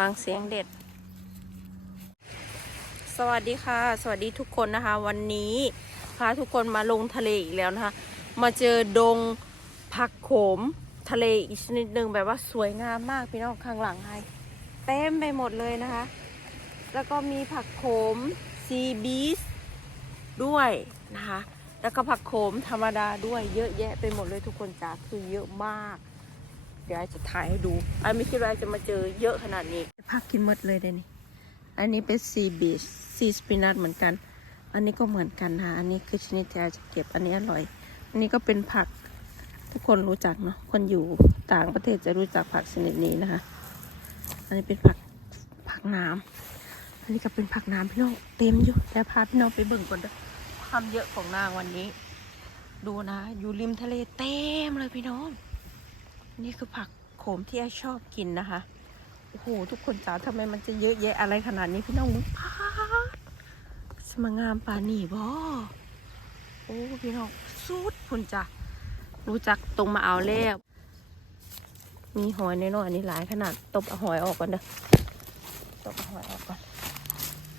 ฟังเสียงเด็ด สวัสดีค่ะ สวัสดีทุกคนนะคะ วันนี้พาทุกคนมาลงทะเลอีกแล้วนะคะ มาเจอดงผักโขมทะเลอีกชนิดหนึ่งแบบว่าสวยงามมากพี่น้องข้างหลังให้เต็มไปหมดเลยนะคะ แล้วก็มีผักโขมซีบีสด้วยนะคะ แล้วก็ผักโขมธรรมดาด้วยเยอะแยะไปหมดเลยทุกคนจ้าคือเยอะมาก ดี๋ยวไอจะถ่ายให้ดูไอไม่คิดว่าไอจะมาเจอเยอะขนาดนี้ผักกินหมดเลยเดยนี่อันนี้เป็นซีบีชซีสปินัทเหมือนกัน อันนี้ก็เหมือนกันนะอันนี้คือชนิดที่ไอจะเก็บอันนี้อร่อย อันนี้ก็เป็นผักทุกคนรู้จักเนาะคนอยู่ต่างประเทศจะรู้จักผักชนิดนี้นะคะ อันนี้เป็นผักผักน้ำอันนี้ก็เป็นผักน้ำพี่น้องเต็มอยู่แล้วพาพี่น้องไปบิ่งก่อนเด้อความเยอะของนางวันนี้ ดูนะ อยู่ริมทะเลเต็มเลยพี่น้อง นี่คือผักโขมที่ไอชอบกินนะคะ โอ้โห ทุกคนจ๋าทำไมมันจะเยอะแยะอะไรขนาดนี้พี่น้องดูพาสมางามป่านี่บ่โอ้พี่น้องสุดคุณจ๋ารู้จักตรงมาเอาแล้วมีหอยน้อยๆอันนี้หลายขนาดตบเอาหอยออกก่อนเด้อตบเอาหอยออกก่อน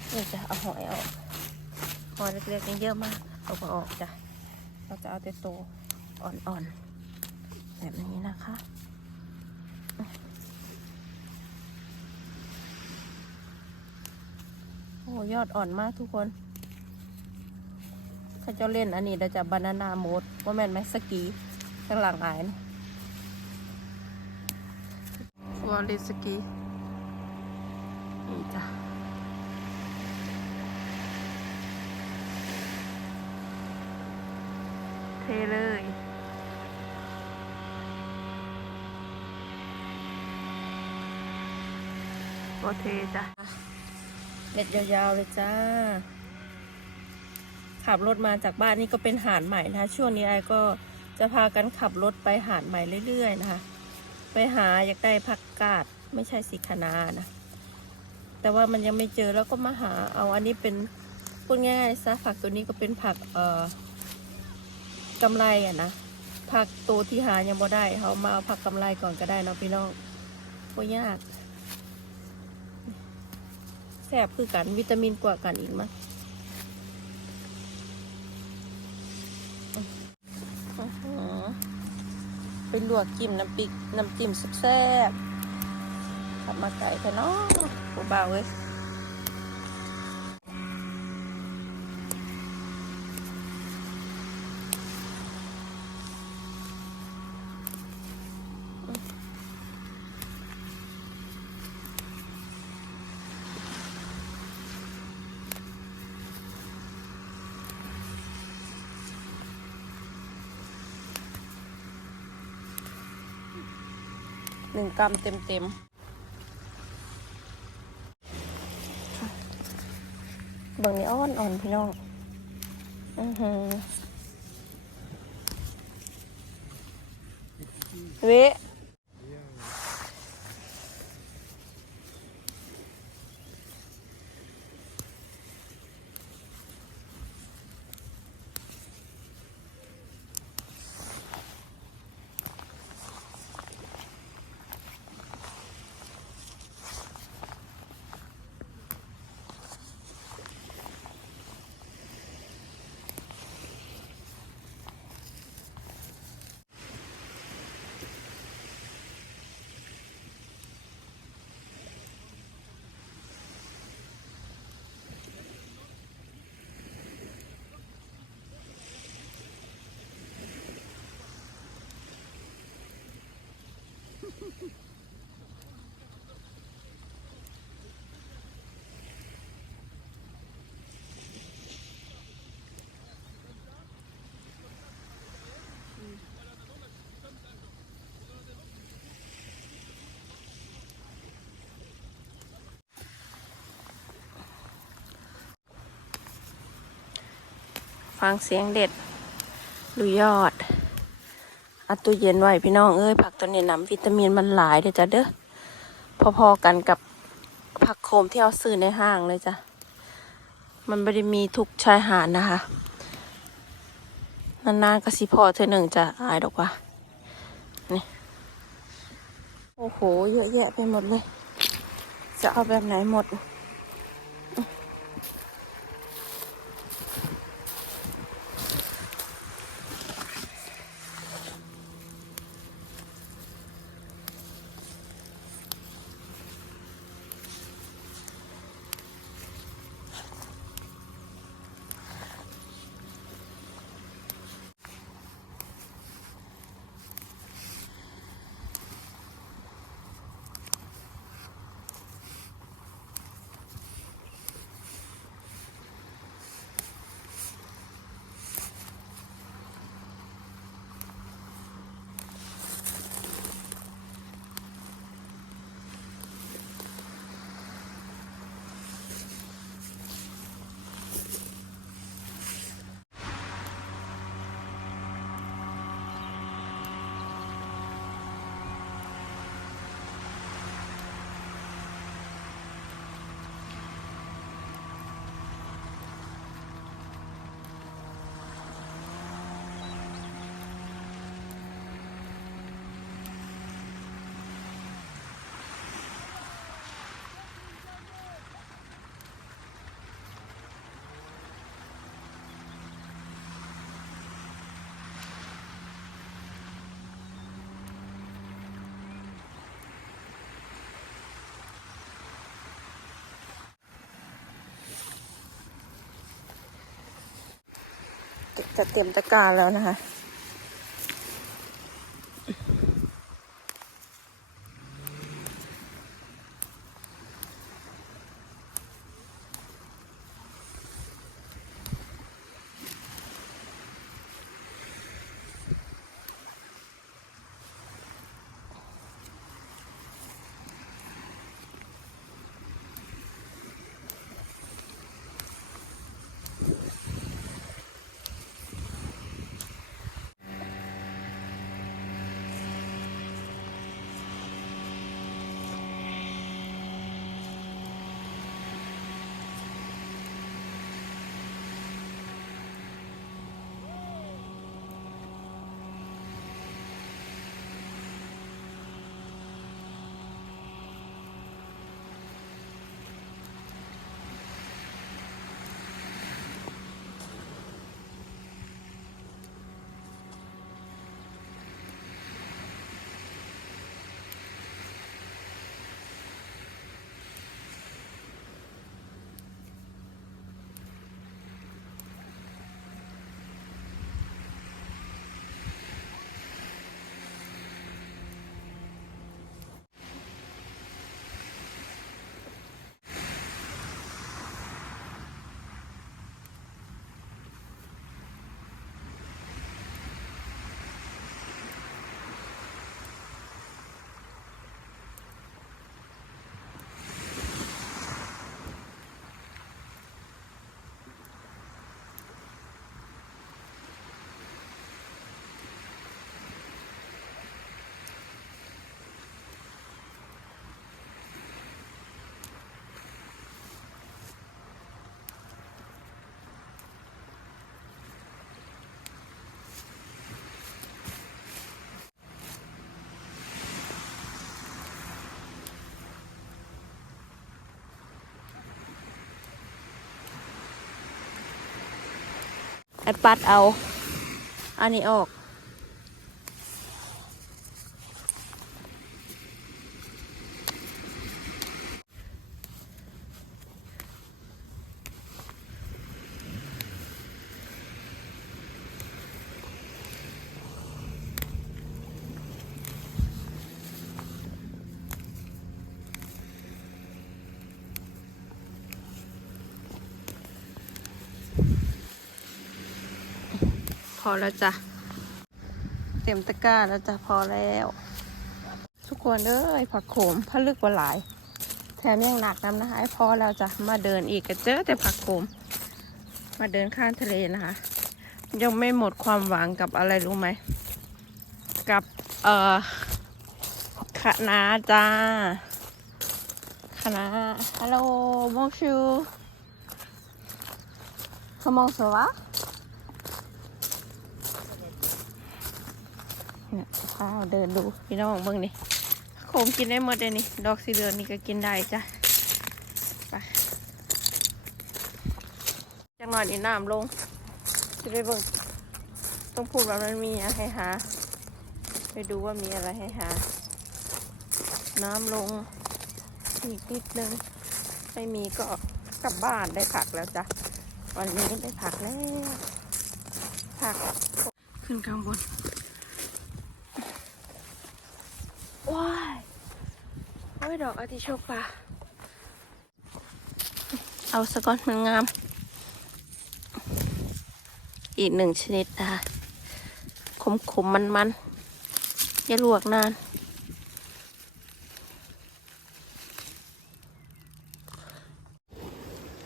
เดี๋ยวจะเอาหอยออกหอยเล็กๆนี่เยอะมากตบเอาออกจ้ะเราจะเอาแต่โตอ่อนๆ แบบนี้นะคะ โอ้ยอดอ่อนมากทุกคนถ้าเจ้าเล่นอันนี้เราจะบานานาโมดว่าแม่นไหมสกีข้างหลังอายนะวอลเลสกีนี่จ้ะเทเลย เทจ้ะเด็ดยาวๆเลยจ้า ขับรถมาจากบ้านนี่ก็เป็นหาดใหม่นะคะ ช่วงนี้ไอ้ก็จะพากันขับรถไปหาดใหม่เรื่อยๆนะคะ ไปหาอยากได้ผักกาดไม่ใช่สิคะนานะ แต่ว่ามันยังไม่เจอแล้วก็มาหาเอาอันนี้เป็นพูดง่ายๆซะผักตัวนี้ก็เป็นผักเอ่อกำไรอะนะผักตัวที่หายังบ่ได้เขามาเอาผักกำไรก่อนก็ได้เนาะพี่น้องก็ยาก ซ่บคือกันวิตามินกว่ากันอีกมั้งอื้อหือไปลวกจิ้มน้ำปิกน้ำจิ้มแซ่บขับมาใส่แค่น้อเบาเว้ย หนึ่งกรัมเต็มๆเบิ่งนี่อ่อนอ่อนพี่น้อง อือหือเว ฟังเสียงเด็ดดูยอด อาตู้เย็นไว้พี่น้องเอ้ยผักตัวนี้น้ำวิตามินมันหลายเด้อจ้ะเด้อพอๆกันกับผักโขมที่เอาซื้อในห้างเลยจ้ะมันไม่ได้มีทุกชายหาดนะคะนานๆก็สิพอเธอหนึ่งจะอายดอกว่านี่โอ้โห เยอะแยะไปหมดเลย จะเอาแบบไหนหมด จะเตรียมตะกร้ารแล้วนะคะ ปัดเอา อันนี้ออก อแล้วจ้ะ เต็มตะกร้าแล้วจ้ะพอแล้ว ทุกคนเอ้ยผักโขมผลึกกว่าหลาย แถมยังหนักน้ำนะคะพอแล้วจ้ะ มาเดินอีกก็เจอแต่ผักโขม มาเดินข้ามทะเลนะคะ ยังไม่หมดความหวังกับอะไรรู้ไหม กับเอ่อคะจ้าคณะฮัลโหลบงชู Comment ça va เนี่ยข้าวเดินดูพี่น้องเบิ่งนี่โคมกินได้หมดเลยนี่ ดอกสีเหลืองนี่ก็กินได้จ้ะไปจังหน่อยนี่น้ำลงจะไปเบิ่งต้องพูดว่ามันมีอะไรให้หา ไปดูว่ามีอะไรให้หา น้ำลงอีกนิดนึง ไม่มีก็กลับบ้านได้ผักแล้วจ้ะ วันนี้ได้ผักแล้ว ผัก ขึ้นข้างบน ยดอกอาทิโชกป่าเอาสะก้อนมันงาม อีกหนึ่งชนิดนะคะขมขมมันมันๆอย่าลวกนาน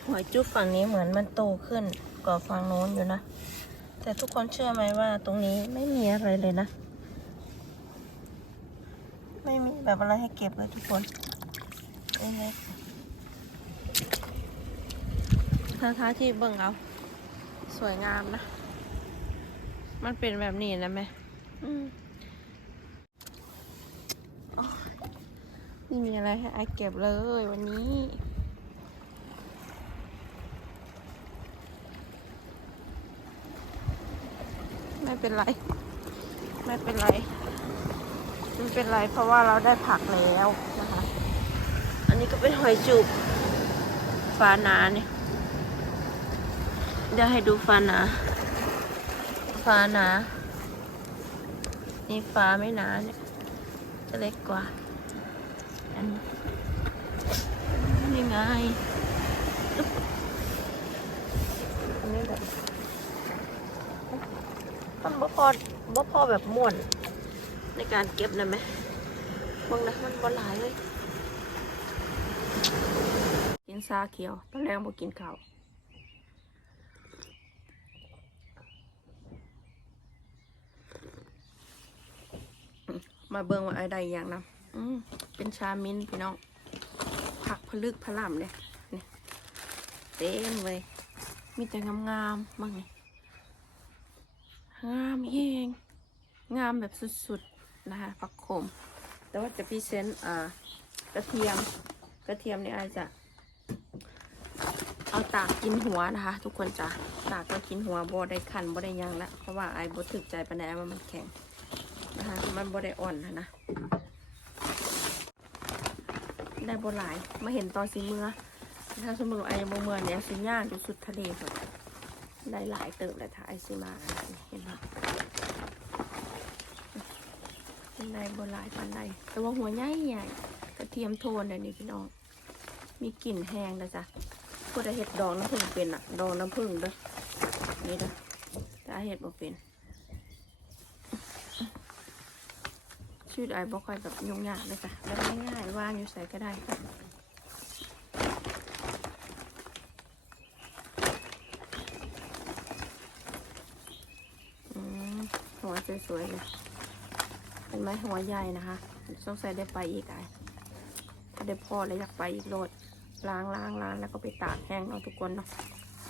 หอยจุ๊บฝั่งนี้เหมือนมันโตขึ้นกว่าฝั่งโน้นอยู่นะ แต่ทุกคนเชื่อไหมว่าตรงนี้ไม่มีอะไรเลยนะ ไม่มี แบบอะไรให้เก็บเลยทุกคนเลยท้าท้าที่เบิ่งเอา สวยงามนะ มันเป็นแบบนี้นะแม่อืมนี่มีอะไรให้ไอเก็บเลยวันนี้ไม่เป็นไร ไม่เป็นไร เป็นไรเพราะว่าเราได้ผักแล้วนะคะ อันนี้ก็เป็นหอยจูบฟ้านาเนี่ยเดี๋ยวให้ดูฟ้านาฟ้านานี่ฟ้าไม่หนาเนี่ยจะเล็กกว่าอันนี้ไงอันนี้แบบมันบ่พอบ่พอแบบม่วน ในการเก็บนะไหมบางนะมันบ่หลายเลย กินซาเขียวตอนแรกบ่กินข้าวมาเบิ่งว่าอ้ใดอย่างนะอืมเป็นชามินพี่น้อง ผักผลึกผล่ำเลยนี่เต็มเลย มีแต่งามๆบ้างนี่งามเองงามแบบสุดๆ นะคะผักโขม แต่ว่าจะพรีเซนต์อ่ากระเทียม กระเทียมนี่อาจจะ เอาตากกินหัวนะคะ ทุกคนจ้ะตากก็กินหัวบ่ได้คันบ่ได้ยังละเพราะว่าไอ้บ่ถึกใจปานใดว่ามันแข็งนะคะมันบ่ได้อ่อนนะนะได้บ่หลายมาเห็นตอนสีเมื่อถ้าสมมติไอ้บ่เมื่อเนี่ยสิย่างอยู่สุดทะเลก่อนได้หลายเติบเลยถ้าไอซีมาเห็นไหม เป็นไรโบราณปันใดแต่ว่าหัวใหญ่ใหญ่กระเทียมโทนเดี๋ยวนี้พี่น้อง มีกลิ่นแห้งนะจ๊ะพูดเห็ดดองน้ำผึ้งเป็นอะดองน้ำผึ้งด้อนี่เด้อแต่เห็ดบ่เป็นชื่อไอ้บ่ค่อยแบบยุ่งยากเลยจ้ะแบบง่ายๆวางอยู่ใส่ก็ได้ค่ะหัวสวยๆเลย ห็นไหมหัวใหญ่นะคะสงสัยได้ไปอีกไอ้ถ้าได้พอแล้วอยากไปอีกโลดล้างล้างล้างแล้วก็ไปตากแห้งเนาะทุกคนเนาะ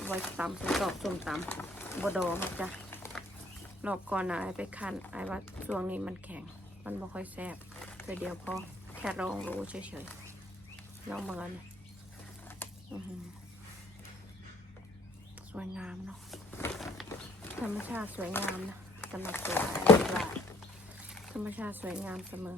ไว้ตำส่กรอบส้มตำบดองนะจ้ะรอบก่อนนะไอ้ไปคันไอ้ว่าช่วงนี้มันแข็ง มันบ่ค่อยแซ่บเธอเดียวพอแค่ลองรู้เฉยๆลองเมือนสวยงามเนาะธรรมชาติสวยงามนะสำหรับตัวไอ้ว่า รรมชาติสวยงามเสมอ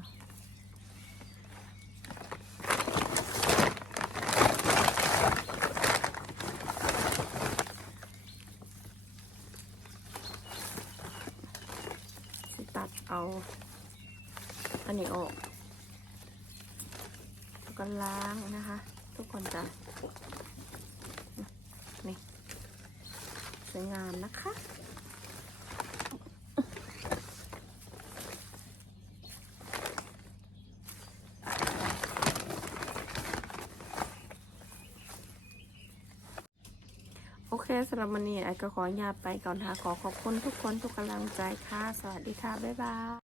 ตัดเอา อันนี้ออกแล้วก็ล้างนะคะ ทุกคนจ้ะนี่สวยงามนะคะ แสำหรับวันนี้ไอ้ก็ขออนุญาตไปก่อนค่ะขอขอบคุณทุกคนทุกกำลังใจค่ะ สวัสดีค่ะ บ๊ายบาย